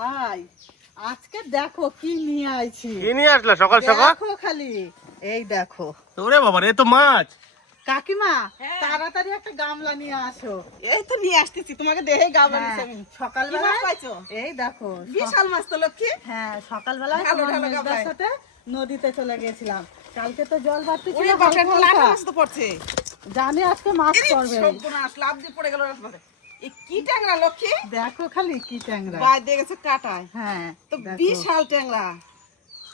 ভাই আজকে দেখো কি নিয়ে আইছি। কি নিয়ে আসলা সকাল সকাল? দেখো খালি এই দেখো। ওরে বাবা রে, তো মাছ। কাকিমা তাড়াতাড়ি একটা গামলা নিয়ে আসো। এই তো নিয়ে আসতেছি, তোমাকে দেখে গামলা নিছি আমি। সকালবেলা কি মাছ পাইছো? এই দেখো বিশাল মাছ তো লক্ষ্মী। হ্যাঁ সকালবেলায় ঢালো, তোমার ঢালো মেজদার গামলায়। সাথে নদীতে চলে গেছিলাম। কালকে তো জল বাড়তে ছিল ওরে বাবা, হালকা লাঠা হালকা। মাছ তো পড়ছে। জানি আজকে মাছ এরে পড়বে। সর্বনাশ, লাফ দিয়ে পড়ে গেল রাস্তাতে। এই কি ট্যাংরা লক্ষ্মী? দেখো খালি কি ট্যাংরা। বাই দিয়ে গেছে কাটায়। হ্যাঁ তো দেখো। বিশাল ট্যাংরা।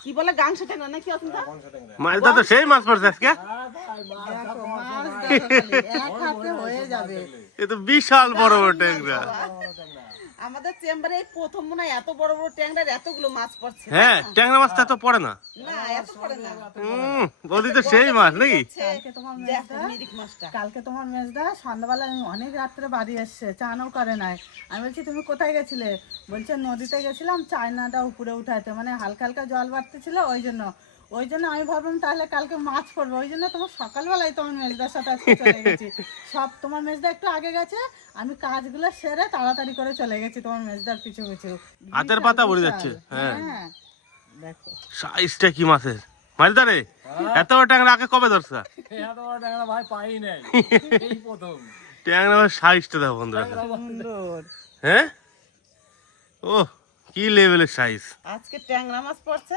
কি বলে গাংসা ট্যাংরা নাকি অসুবিধা? মাছটা তো সেই মাছ পড়ছে আজকে। দেখো মাছ দেখো খালি, এক হাতে হয়ে যাবে। এ তো বিশাল বড় বড় ট্যাংরা। আমাদের চেম্বারে এই প্রথম মনে হয় এত বড় বড় ট্যাংরার এতগুলো মাছ পড়ছে। হ্যাঁ, ট্যাংরা মাছটা তো পড়ে না। না এত পড়ে না। বলি তো সেই মাছ নাকি? কালকে তোমার দেখো মেজদা মিরিক মাছটা। কালকে তোমার মেজদা সন্ধ্যাবেলা অনেক রাত্রে বাড়ি এসছে, চানও করে নাই। আমি বলছি তুমি কোথায় গেছিলে? বলছে নদীতে গেছিলাম চায়নাটা উপরে উঠাতে, মানে হালকা হালকা জল বাড়তেছিল ওই জন্য আমি ভাবলাম তাহলে কালকে মাছ পড়বে, ওই জন্য তোমার সকালবেলায় তোমার মেজদার সাথে আজকে চলে গেছি। সব তোমার মেজদা একটু আগে গেছে, আমি কাজগুলো সেরে তাড়াতাড়ি করে চলে গেছি তোমার মেজদার পিছু পিছু। হাতের পাতা ভরে বিশাল, যাচ্ছে। হ্যাঁ, হ্যাঁ দেখো সাইজটা কি মাছের? মাছটা রে, এত বড় ট্যাংরা আগে কবে ধরছ? ভাই পাই নাই, এই প্রথম। ট্যাংরা মাছ সাইজটা দেখো বন্ধুরা। সুন্দর। হ্যাঁ, ও কি লেভেলের সাইজ। আজকে ট্যাংরা মাছ পড়ছে,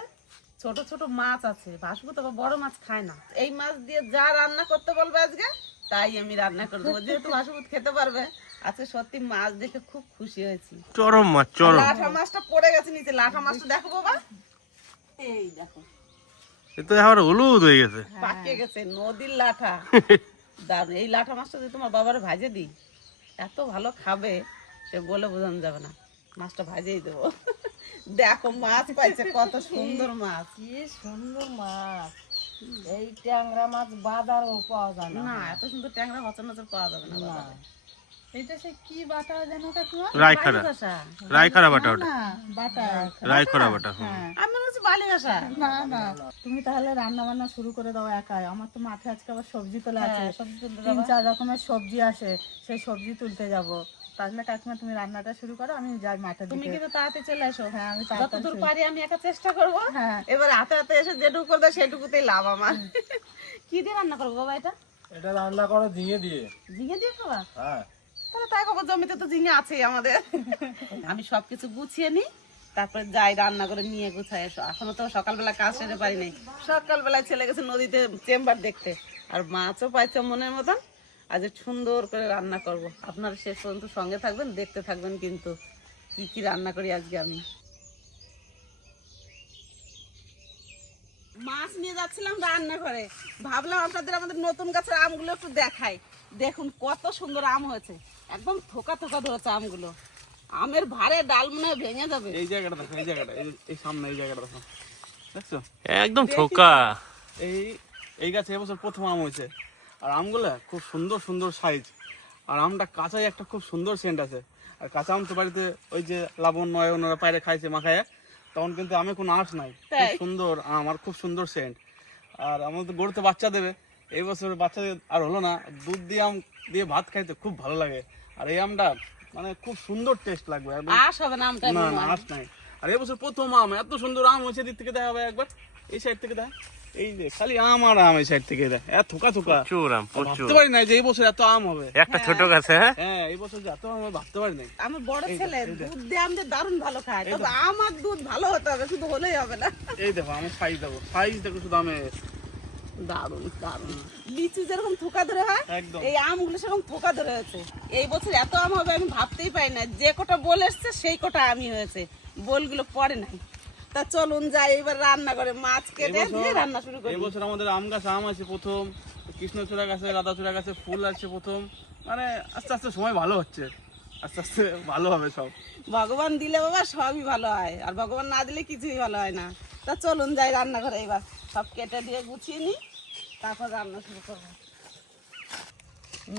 ছোট ছোট মাছ আছে। ভাসবো তো বড় মাছ খায় না। এই মাছ দিয়ে যা রান্না করতে বলবে আজকে তাই আমি রান্না করে দেবো, যেহেতু ভাসবুত খেতে পারবে। আজকে সত্যি মাছ দেখে খুব খুশি হয়েছি। চরম মাছ, চরম। লাঠা মাছটা পড়ে গেছে নিচে, লাঠা মাছটা দেখো বাবা, এই দেখো এ তো আবার হলুদ হয়ে গেছে। পাকিয়ে গেছে, নদীর লাঠা। দারুণ। এই লাঠা মাছটা যদি তোমার বাবারে ভাজে দিই, এত ভালো খাবে সে বলে বোঝানো যাবে না। মাছটা ভাজেই দেবো। দেখো মাছ পাইছে, কত সুন্দর মাছ। কি সুন্দর মাছ! এই ট্যাংরা মাছ বাজারেও পাওয়া যায় না। না এত সুন্দর ট্যাংরা সচরাচর পাওয়া যাবে না বাজারে। এটা সে কি বাটা যেন কাকিমা? রায়খাড়া, ঘাসা। রায়খাড়া বাটা ওটা। না বাটা রায়খাড়া বাটা। হ্যাঁ আমি মনে হচ্ছে বালি ঘাসা। না না তুমি তাহলে রান্না বান্না শুরু করে দাও একাই। আমার তো মাঠে আজকে আবার সবজি তোলা আছে, সবজি তুলতে 3-4 রকমের সবজি আসে, সেই সবজি তুলতে যাব। তাহলে কাকিমা তুমি রান্নাটা শুরু করো, আমি যাই মাঠের তুমি দিকে। কিন্তু তাড়াতাড়ি চলে এসো। হ্যাঁ আমি তাড়াতাড়ি যতদূর চলে- পারি আমি একা চেষ্টা করবো। হ্যাঁ এবার হাতে হাতে এসে যেটুকু করবে সেটুকুতেই লাভ আমার। কি দিয়ে রান্না করবো বাবা এটা? এটা রান্না করো ঝিঙে দিয়ে। ঝিঙে দিয়ে খাবা? হ্যাঁ, তাহলে তাই খবর, জমিতে তো ঝিঙে আছেই আমাদের। আমি সবকিছু গুছিয়ে নিই, তারপরে যাই রান্না করে নিয়ে গুছাই এসো। এখনো তো সকালবেলা কাজ সেরে পারি নাই। সকালবেলায় ছেলে গেছে নদীতে চেম্বার দেখতে, আর মাছও পাইছে মনের মতন। আজ সুন্দর করে রান্না করব। আপনারা শেষ পর্যন্ত সঙ্গে থাকবেন, দেখতে থাকবেন কিন্তু কি কি রান্না করি আজকে আমি। মাছ নিয়ে যাচ্ছিলাম রান্না করে, ভাবলাম আপনাদের আমাদের নতুন গাছের আমগুলো একটু দেখাই। দেখুন কত সুন্দর আম হয়েছে, একদম থোকা থোকা ধরেছে আমগুলো। আমের ভারে ডাল মনে হয় ভেঙে যাবে। এই জায়গাটা দেখো, এই জায়গাটা, এই সামনে এই জায়গাটা দেখো, দেখছো? একদম থোকা। এই এই গাছে এবছর প্রথম আম হয়েছে। আর আমগুলো খুব সুন্দর সুন্দর সাইজ। আর আমটা কাঁচাই একটা খুব সুন্দর সেন্ট আছে। আর কাঁচা আম তো বাড়িতে ওই যে লাবণ্য ওনারা পায়রে খাইছে মাখায়, তখন কিন্তু আমে কোনো আঁশ নাই। খুব তাই? সুন্দর আম আর খুব সুন্দর সেন্ট। আর আমাদের তো গরুতে বাচ্চা দেবে, এই বছর বাচ্চা আর হলো না। দুধ দিয়ে আম দিয়ে ভাত খাইতে খুব ভালো লাগে। আর এই আমটা মানে খুব সুন্দর টেস্ট লাগবে একদম। আশ হবে না আমটা না মনে না হয়। আঁশ নাই। আর এবছর প্রথম আম, এত সুন্দর আম হয়েছে। দিক থেকে দেখা হবে একবার, এই সাইড থেকে দেখা, এই যে খালি আম আর আম। এই সাইড থেকে দেখা, এত থোকা থোকা। প্রচুর আম, প্রচুর। ভাবতে পারি নাই যে এই বছর এত আম হবে। একটা ছোট গাছে। হ্যাঁ, হ্যাঁ, এই বছর যে এত আম হবে ভাবতে পারি নাই। আমার বড় ছেলে দুধ দিয়ে আমাদের দারুণ ভালো খায়, তবে আমার দুধ ভালো হতে হবে, শুধু হলেই হবে না। এই দেখো আমার সাইজ দেখো, সাইজ দেখো শুধু আমের। দারুণ দারুণ। লিচু যেরকম থোকা ধরে হয়, একদম। এই আমগুলো সেরকম থোকা ধরে হয়েছে। এই বছর এত আম হবে আমি ভাবতেই পারি না। যে কটা বল এসছে সেই কটা আমই হয়েছে, বলগুলো পড়ে নাই। তা চলুন যাই এবার রান্না করে, মাছ কেটে দিয়ে রান্না শুরু করি। এই বছর আমাদের আম গাছ আম আছে প্রথম, কৃষ্ণচূড়া গাছে, রাধাচূড়া গাছে ফুল আছে প্রথম। মানে আস্তে আস্তে সময় ভালো হচ্ছে, আস্তে আস্তে ভালো হবে সব। ভগবান দিলে বাবা সবই ভালো হয়, আর ভগবান না দিলে কিছুই ভালো হয় না। তা চলুন যাই রান্না করে, এবার সব কেটে দিয়ে গুছিয়ে নিই, তারপর রান্না শুরু করব।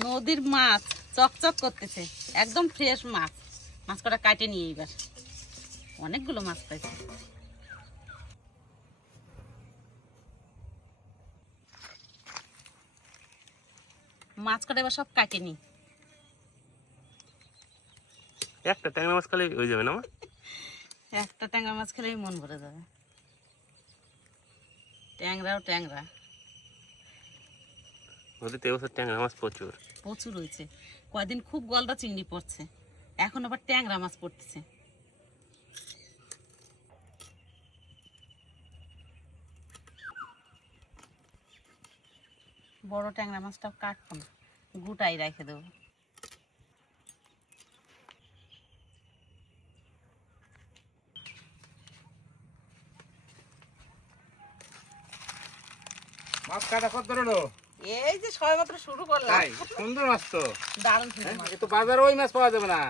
নদীর মাছ চকচক করতেছে, একদম ফ্রেশ মাছ। মাছ কটা কাটে নিয়ে এবার, অনেকগুলো মাছ পাইছে। মাছ কটা এবার সব কাটে নিই। একটা ট্যাংরা মাছ খালি হয়ে যাবে না? একটা ট্যাংরা মাছ খেলেই মন ভরে যাবে। ট্যাংরাও ট্যাংরা নদীতে এবছর ট্যাংরা মাছ প্রচুর। প্রচুর হয়েছে। কয়দিন খুব গলদা চিংড়ি পড়ছে, এখন আবার ট্যাংরা মাছ পড়তেছে। বড় ট্যাংরা মাছটাও কাটবো না, গোটাই রেখে দেবো। মাছ কাটা কত ধরো? এই যে সবেমাত্র শুরু করলাম। তাই সুন্দর মাছ তো। দারুণ সুন্দর মাছ। এ তো বাজারে ওই মাছ পাওয়া যাবে না।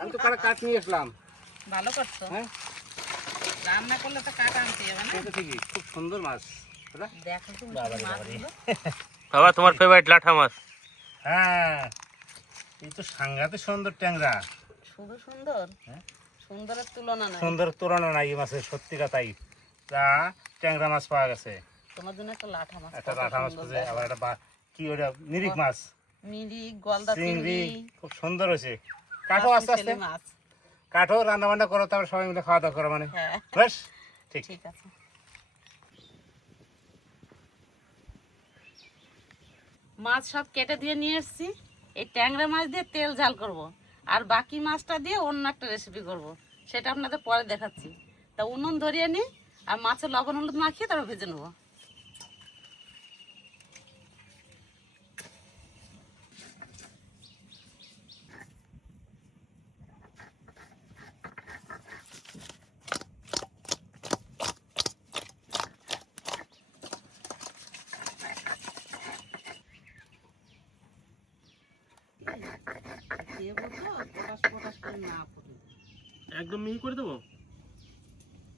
আমি তো কাটা কাট নিয়ে আসলাম। ভালো করছো। হ্যাঁ রান্না করলে তো কাটা আনতে হবে না? সেটা ঠিকই, খুব সুন্দর মাছ। দেখো তুমি শুধু মাছগুলো। বাবা তোমার ফেভারিট লাঠা মাছ। হ্যাঁ এই তো সাংঘাতিক সুন্দর ট্যাংরা। শুধু সুন্দর, হ্যাঁ? সুন্দরের তুলনা নাই। সুন্দর তুলনা নাই এই মাছের, সত্যি কথাই। তা ট্যাংরা মাছ পাওয়া গেছে, তোমার জন্য একটা লাঠা মাছ, একটা কত লাঠা মাছ সুন্দর খুঁজে, দেখো। আবার একটা কি ওটা মিরিক মাছ, মিরিক, গলদা চিংড়ি, চিংড়ি, খুব সুন্দর হয়েছে। কাঠো আস্তে আস্তে, পাঁচমিশালি মাছ। কাঠো রান্না বান্না করো, তারপর সবাই মিলে খাওয়া দাওয়া করো, মানে হ্যাঁ বেশ ঠিক। ঠিক আছে। মাছ সব কেটে দিয়ে নিয়ে এসেছি। এই ট্যাংরা মাছ দিয়ে তেল ঝাল করব, আর বাকি মাছটা দিয়ে অন্য একটা রেসিপি করব, সেটা আপনাদের পরে দেখাচ্ছি। তা উনুন ধরিয়ে নিই, আর মাছের লবণ হলুদ মাখিয়ে তারপর ভেজে নেবো। দেবো তো পটাশ পটাশ করে না পড়ে। একদম মিহি করে দেবো।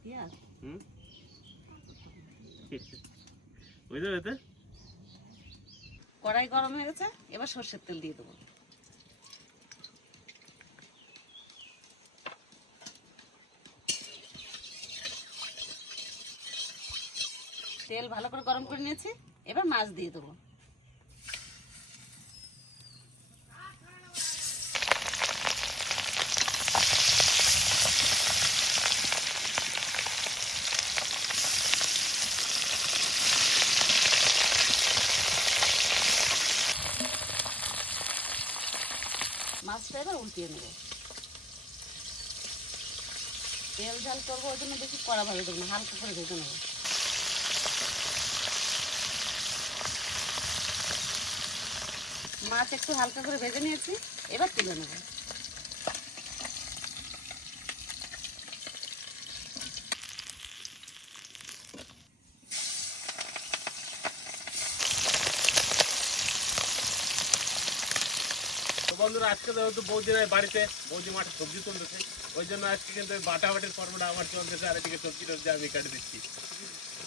পেঁয়াজ ওই যাবে এতে। কড়াই গরম হয়ে গেছে, এবার সর্ষের তেল দিয়ে দেবো। তেল ভালো করে গরম করে নিয়েছি, এবার মাছ দিয়ে দেবো। মাছটা এবার উল্টিয়ে নেব। তেল ঝাল করবো, ওই জন্য বেশি কড়া ভাবে দেবো না, হালকা করে ভেজে নেবো। মাছ একটু হালকা করে ভেজে নিয়েছি, এবার তুলে নেব। তো বন্ধুরা, আজকে যেহেতু বৌদি নাই বাড়িতে, বৌদি মাঠে সবজি তুলতেছে, ওই জন্য আজকে কিন্তু বাটাবাটির পর্বটা আমার চলতেছে, আর এদিকে সবজি টবজি আমি কেটে দিচ্ছি।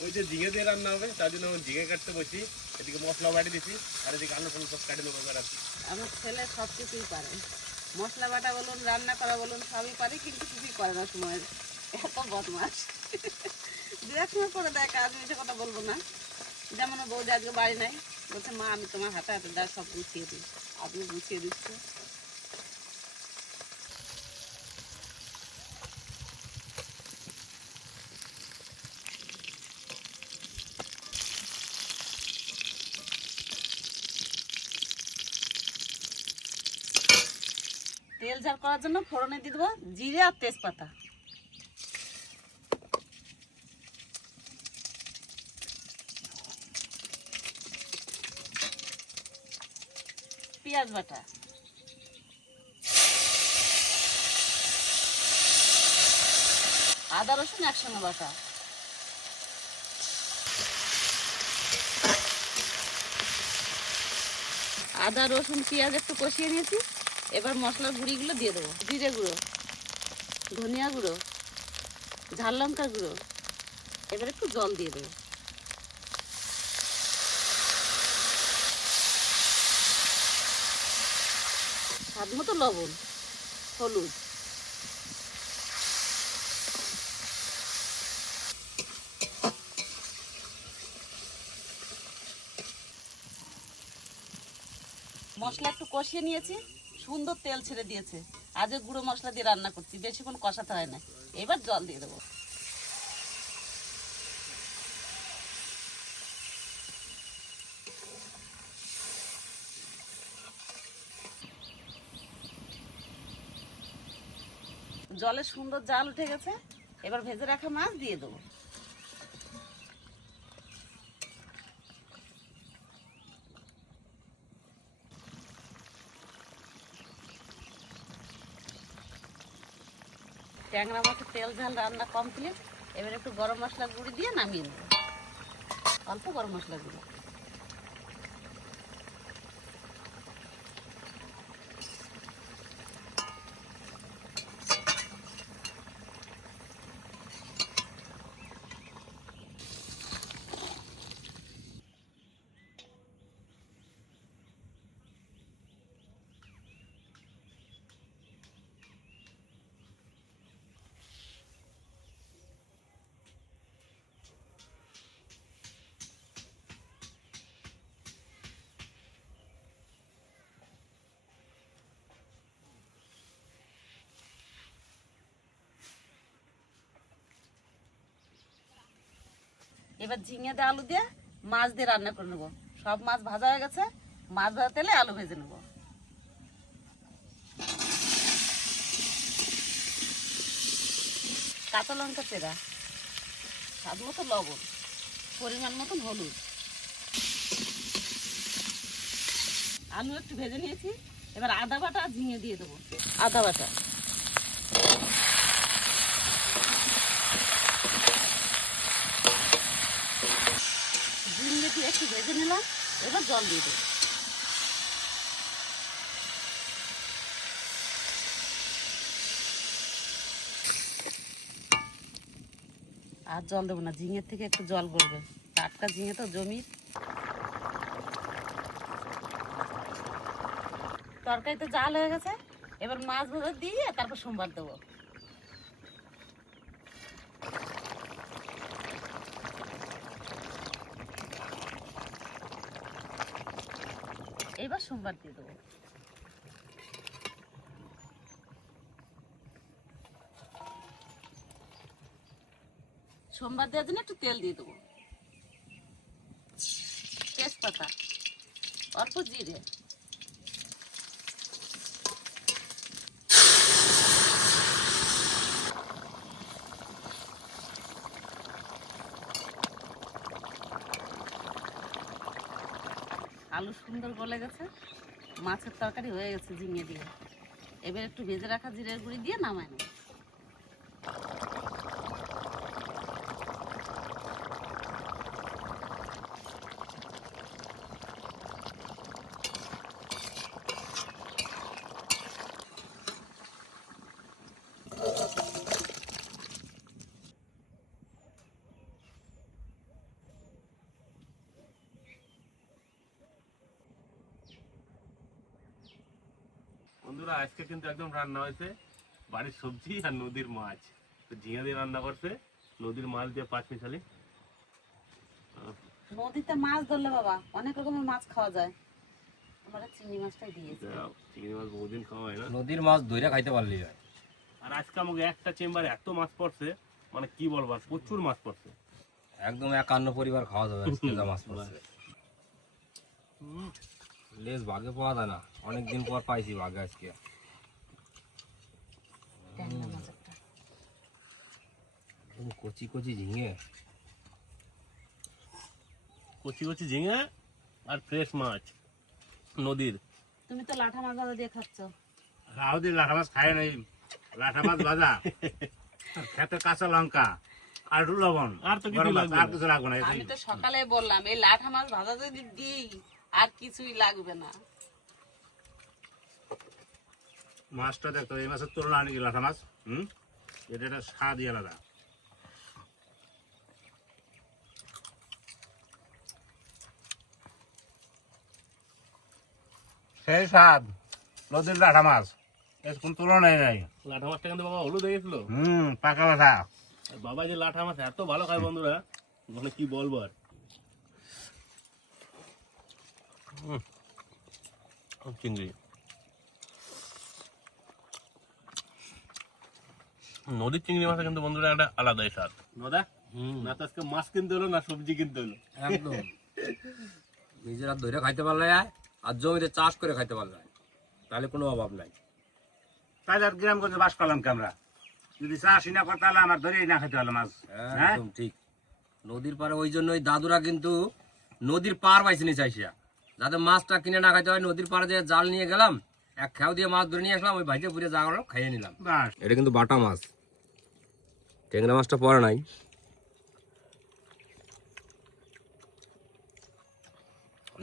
ওই যে ঝিঙে দিয়ে রান্না হবে, তার জন্য আমি ঝিঙে কাটতে বসি, এদিকে মশলা বাটি দিচ্ছি, আর এদিকে আলু ফালু সব কাটে নেবো এবার আর কি। আমার ছেলে সব কিছুই পারে, মশলা বাটা বলুন, রান্না করা বলুন, সবই পারে, কিন্তু কিছুই করে না সময়। এত বদমাস। দু এক সময় করে দেয় কাজ, মিশে কথা বলবো না। যেমন ওর বৌদি আজকে বাড়ি নাই, বলছে মা আমি তোমার হাতে হাতে দেয় সব গুছিয়ে দিই। আপনি গুছিয়ে দিচ্ছে। তেল ঝাল করার জন্য ফোড়নে দিয়ে দেবো জিরে আর তেজপাতা। পেঁয়াজ বাটা, আদা রসুন একসঙ্গে বাটা, আদা রসুন পেঁয়াজ একটু কষিয়ে নিয়েছি। এবার মশলার গুঁড়িগুলো দিয়ে দেবো। জিরে গুঁড়ো, ধনিয়া গুঁড়ো, ঝাল লঙ্কার গুঁড়ো, এবার একটু জল দিয়ে দেবো। স্বাদ মতো লবণ, হলুদ, মশলা একটু কষিয়ে নিয়েছি, সুন্দর তেল ছেড়ে দিয়েছে। আজকে গুঁড়ো মশলা দিয়ে রান্না করছি, বেশিক্ষণ কষাতে হয় না। এবার জল দিয়ে দেবো। জলে সুন্দর জাল উঠে গেছে, এবার ভেজে রাখা মাছ দিয়ে দেবো। ট্যাংরা মাছের তেল ঝাল রান্না কমপ্লিট। এবার একটু গরম মশলা গুঁড়ি দিয়ে নামিয়ে নেব, অল্প গরম মশলা গুঁড়ি। এবার ঝিঙে দিয়ে আলু দিয়ে মাছ দিয়ে রান্না করে নেবো। সব মাছ ভাজা হয়ে গেছে, মাছ ভাজা তেলে আলু ভেজে নেবো। কাঁচা লঙ্কা চেরা, স্বাদ মতো লবণ, পরিমাণ মতন হলুদ, আলু একটু ভেজে নিয়েছি। এবার আদা বাটা আর ঝিঙে দিয়ে দেবো। আদা বাটা, ঝিঙে দিয়ে একটু ভেজে নিলাম। এবার জল দিয়ে দেবো। আর জল দেবো না, ঝিঙের থেকে একটু জল পড়বে, টাটকা ঝিঙে তো জমির। তরকারিতে জাল হয়ে গেছে, এবার মাছ ভাজা দিয়ে তারপর সোমবার দেবো। এবার সোমবার দিয়ে দেবো। সোমবার দেওয়ার জন্য একটু তেল দিয়ে দেবো, তেজপাতা, অল্প জিরে, আলু সুন্দর গলে গেছে, মাছের তরকারি হয়ে গেছে ঝিঙে দিয়ে। এবার একটু ভেজে রাখা জিরের গুঁড়ি দিয়ে নামাই নেব। বন্ধুরা আজকে কিন্তু একদম রান্না হয়েছে বাড়ির সবজি আর নদীর মাছ। তো ঝিঙে দিয়ে রান্না করছে, নদীর মাছ দিয়ে পাঁচ মিশালি। নদীতে মাছ ধরলে বাবা অনেক রকমের মাছ খাওয়া যায়, আমরা চিংড়ি মাছটাই দিয়েছি। চিংড়ি মাছ বহুদিন খাওয়া হয় না। নদীর মাছ ধইরা খাইতে পারলি হয়। আর আজকে আমাকে একটা চেম্বারে এত মাছ পড়ছে, মানে কি বলবো, আর প্রচুর মাছ পড়ছে। একদম 51 পরিবার খাওয়া যাবে আজকে যা মাছ পড়ছে। লেজ ভাগে পাওয়া যায় না, অনেকদিন পর পাইছি ভাগে আজকে। ট্যাংরা মাছ একটা। একদম কচি কচি ঝিঙে, কচি কচি ঝিঙে আর ফ্রেশ মাছ নদীর। তুমি তো লাঠা মাছ ভাজা দিয়ে খাচ্ছ। রাহুদিন লাঠা মাছ খায় নাই, লাঠা মাছ ভাজা, খেতে কাঁচা লঙ্কা আর একটু লবণ, আর তো কিছু গরম লাগবে মশলা, আর না। কিছু লাগবে না। আমি তো সকালে বললাম এই লাঠা মাছ ভাজা যদি দিই আর কিছুই লাগবে না। মাছটা দেখতো, এই মাছের তুলনা নাকি লাঠা মাছ। এটা একটা স্বাদই আলাদা। সেই স্বাদ নদীর লাঠা মাছ, এর কোন তুলনাই নাই। লাঠা মাছটা কিন্তু বাবা হলুদ হয়ে গেছিল। পাকা লাঠা। আর বাবা যে লাঠা মাছ এত ভালো খায় বন্ধুরা, মানে কি বলবো আর। চিংড়ি নদীর চিংড়ি মাছের কিন্তু বন্ধুরা একটা আলাদাই স্বাদ নদা না তো আজকে মাছ কিনতে হলো না সবজি কিনতে হলো একদম নিজেরা ধরে খাইতে পারলে আর জমিতে চাষ করে খাইতে পারলে তাহলে কোনো অভাব নাই। তাহলে আর গ্রাম গঞ্জে বাস করলাম কি আমরা? যদি চাষই না করতে হলে আমার ধরেই না খেতে হলো মাছ। হ্যাঁ একদম ঠিক। নদীর পারে ওই জন্যই দাদুরা কিন্তু নদীর পার পাইছে নি চাইছিয়া, যাতে মাছটা কিনে না খাইতে হয়। নদীর পাড়ে যে জাল নিয়ে গেলাম, এক খেয়াও দিয়ে মাছ ধরে নিয়ে আসলাম, ওই ভাইজে পুড়ে যা করলো খাইয়ে নিলাম। বাস এটা কিন্তু বাটা মাছ, ট্যাংরা মাছটা পরে নাই।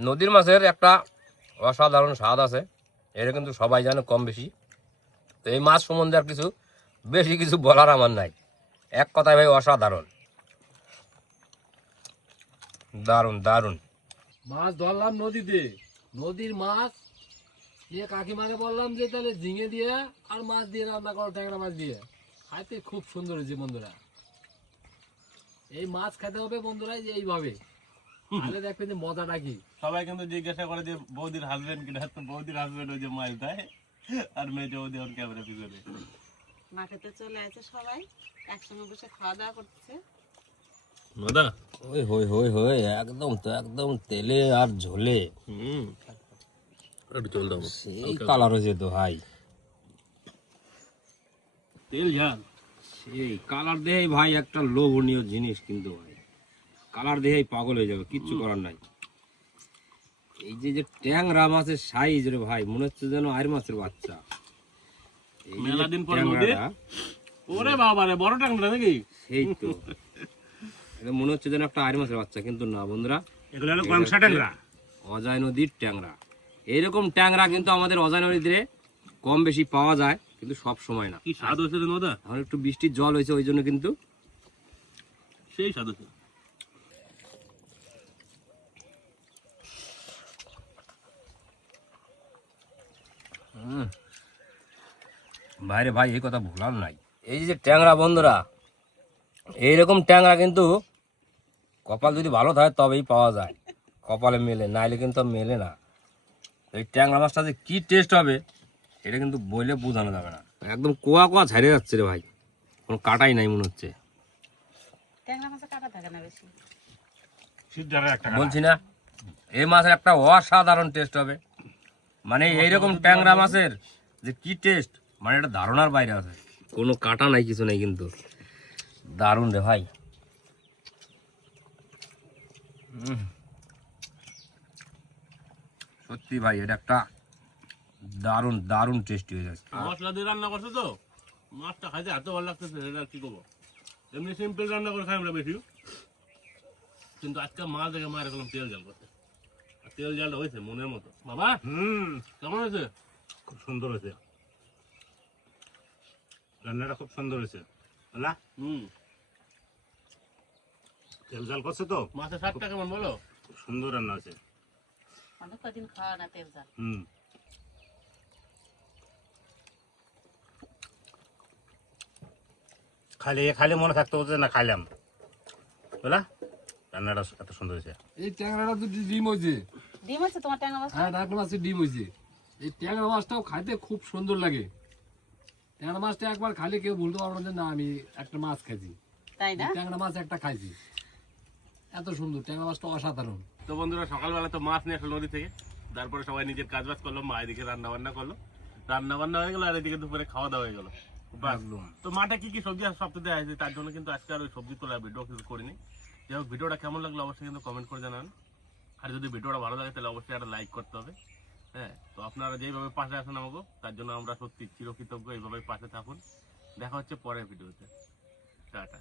নদীর মাছের একটা অসাধারণ স্বাদ আছে, এটা কিন্তু সবাই জানে কম বেশি। তো এই মাছ সম্বন্ধে আর কিছু বেশি কিছু বলার আমার নাই, এক কথায় ভাই অসাধারণ, দারুণ দারুণ। মাছ ধরলাম নদীতে, নদীর মাছ নিয়ে কাকিমারে বললাম যে তাহলে ঝিঙে দিয়ে আর মাছ দিয়ে রান্না করো, ট্যাংরা মাছ দিয়ে। খাইতে খুব সুন্দর হয়েছে বন্ধুরা। এই মাছ খেতে হবে বন্ধুরা যে এইভাবে, তাহলে দেখবেন যে মজাটা কি। সবাই কিন্তু জিজ্ঞাসা করে যে বৌদির হাজবেন্ড কিনা, তো বৌদির হাজবেন্ড ওই যে মাছ দেয় আর মেয়ে বৌদি ওর ক্যামেরা পিছনে। মাঠেতে চলে আছে সবাই, একসঙ্গে বসে খাওয়া দাওয়া করতেছে। নদা ওই হই হই হই একদম তো একদম তেলে আর ঝোলে একটু চল দাও, সেই কালার হয়েছে তো ভাই, তেল ঝাল সেই কালার দেহেই ভাই একটা লোভনীয় জিনিস, কিন্তু ভাই কালার দেহেই পাগল হয়ে যাবে, কিচ্ছু করার নাই। এই যে যে ট্যাংরা মাছের সাইজ রে ভাই, মনে হচ্ছে যেন আর মাছের বাচ্চা। এই যে মেলা দিন পরে ট্যাংরাটা, ওরে বাবা রে বড় ট্যাংরা নাকি? সেই তো এটা মনে হচ্ছে যেন একটা আর মাছের বাচ্চা, কিন্তু না বন্ধুরা, এগুলো হলো কংসা ট্যাংরা। অজয় নদীর ট্যাংরা। এইরকম ট্যাংরা কিন্তু আমাদের অজয় নদীতে কম বেশি পাওয়া যায়, কিন্তু সব সময় না। কি স্বাদ হয়েছে রে নদা, এখন একটু বৃষ্টির জল হয়েছে ওই জন্য কিন্তু সেই স্বাদ হয়েছে। বাইরে ভাই এই কথা ভুলার নাই। এই যে ট্যাংরা বন্ধুরা, এইরকম ট্যাংরা কিন্তু কপাল যদি ভালো থাকে তবেই পাওয়া যায়, কপালে মেলে, নাইলে কিন্তু মেলে না। এই ট্যাংরা মাছটা যে কি টেস্ট হবে এটা কিন্তু বলে বোঝানো যাবে না। একদম কোয়া কোয়া ঝাড়ে যাচ্ছে রে ভাই, কোনো কাটাই নাই মনে হচ্ছে। ট্যাংরা মাছে কাটা থাকে না বেশি। সিদ্ধারের একটা বলছি না, এই মাছের একটা অসাধারণ টেস্ট হবে। মানে এইরকম ট্যাংরা মাছের যে কি টেস্ট, মানে এটা ধারণার বাইরে আছে, কোনো কাটা নাই কিছু নাই, কিন্তু দারুণ রে ভাই। সত্যি ভাই এটা একটা দারুণ দারুণ টেস্টি হয়ে যাচ্ছে। মশলা দিয়ে রান্না করছে তো মাছটা খাইতে এত ভালো লাগতেছে, সেটা কি করবো। এমনি সিম্পল রান্না করে খাই আমরা বেশি, কিন্তু আজকে মাছ দেখে মায়ের এখন তেল জাল করতে, আর তেল জালটা হয়েছে মনের মতো। বাবা কেমন হয়েছে? খুব সুন্দর হয়েছে, রান্নাটা খুব সুন্দর হয়েছে। না তেল জাল করছে তো, মাছের স্বাদটা কেমন বলো? খুব সুন্দর রান্না হয়েছে। অনেক কদিন খাওয়া না তেল জাল। খালি খালি মনে থাকতে হচ্ছে না খাইলাম, বুঝলা রান্নাটা এত সুন্দর হয়েছে। এই ট্যাংরাটা তো ডিম হয়েছে। ডিম আছে তোমার ট্যাংরা মাছ? হ্যাঁ, ট্যাংরা মাছের ডিম হয়েছে। এই ট্যাংরা মাছটাও খাইতে খুব সুন্দর লাগে। ট্যাংরা মাছটা একবার খাইলে কেউ বলতে পারবো না যে না আমি একটা মাছ খাইছি। তাই না? ট্যাংরা মাছ একটা খাইছি, এত সুন্দর ট্যাংরা মাছটা, অসাধারণ। তো বন্ধুরা সকালবেলা তো মাছ নিয়ে আসলো নদী থেকে, তারপরে সবাই নিজের কাজ বাজ করলো, মা এদিকে রান্না বান্না করলো, রান্না বান্না হয়ে গেলো, আর এদিকে দুপুরে খাওয়া দাওয়া হয়ে গেলো। তো মাঠে কি কি সবজি সপ্তাহে দেওয়া হয়েছে, তার জন্য কিন্তু আজকে আর ওই সবজি তোলার ভিডিও কিছু করিনি। যাই হোক, ভিডিওটা কেমন লাগলো অবশ্যই কিন্তু কমেন্ট করে জানান, আর যদি ভিডিওটা ভালো লাগে তাহলে অবশ্যই একটা লাইক করতে হবে। হ্যাঁ, তো আপনারা যেইভাবে পাশে আসেন আমাকে, তার জন্য আমরা সত্যি চিরকৃতজ্ঞ। এইভাবে পাশে থাকুন, দেখা হচ্ছে পরের ভিডিওতে। টাটা।